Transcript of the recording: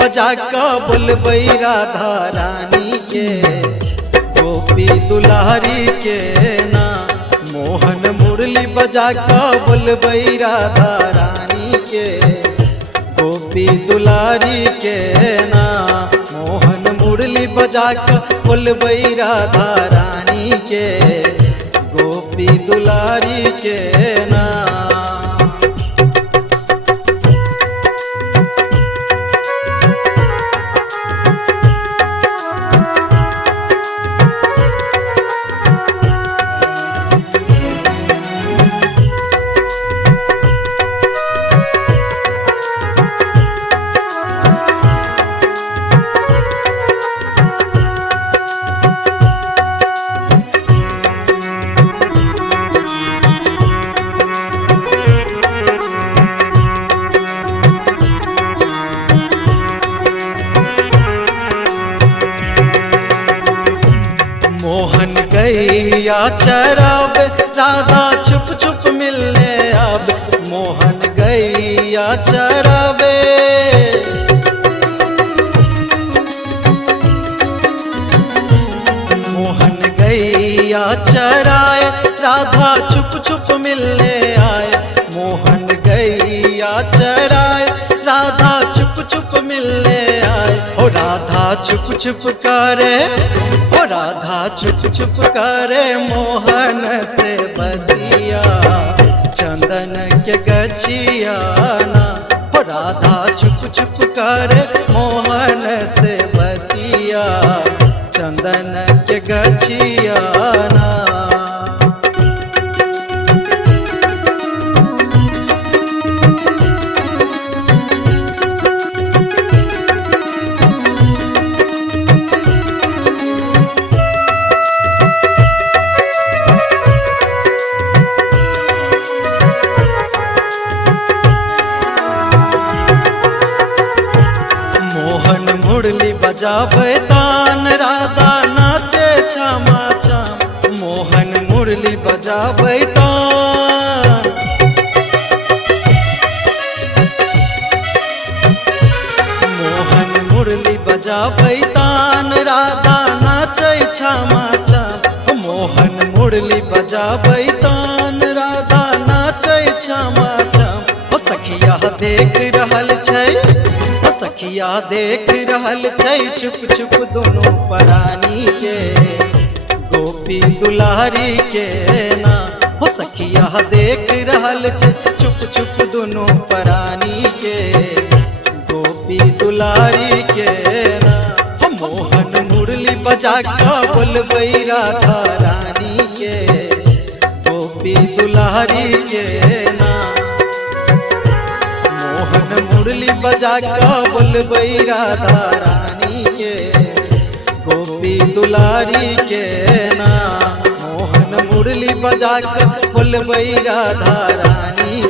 बजा का बोलबै राधा रानी के, गोपी दुलारी के ना। मोहन मुरली बजा का बोलबै राधा रानी के, गोपी दुलारी के ना। मोहन मुरली बजा का बोलबै राधा रानी के, गोपी दुलारी के ना। मोहन गैया चरावे राधा छुप छुप मिलने अब। मोहन गैया चरावे, मोहन गैया चराए राधा छुप छुप मिलने आए। मोहन गैया चराए राधा छुप छुप मिलने आए। ओ राधा छुप छुप करे, ओ राधा छुप छुप करे मोहन से बतिया, चंदन के गछिया ना। ओ राधा छुप छुप करे मोहन से बतिया, चंदन के गछिया ना। मुरली बजावे तान राधा नाचे छमा छम। मोहन मुरली बजावे तान, मोहन मुरली बजावे तान राधा नाचे छमा छम। मोहन मुरली बजावे तान राधा नाचे छमा छम। ओ सखिया देख रहल छै, सखिया देख रहल छै छुप छुप दोनों परानी के, गोपी दुलारी के ना। हो सखिया देख रहल छै छुप छुप दोनों परानी के, गोपी दुलारी के ना। हो मोहन मुरली बजा का बोलबै राधा रानी के, गोपी दुलारी के ना। मोहन मुरली बजा का बोलबै राधा रानी के, गोपी दुलारी के ना। मोहन मुरली बजा का बोलबै राधा रानी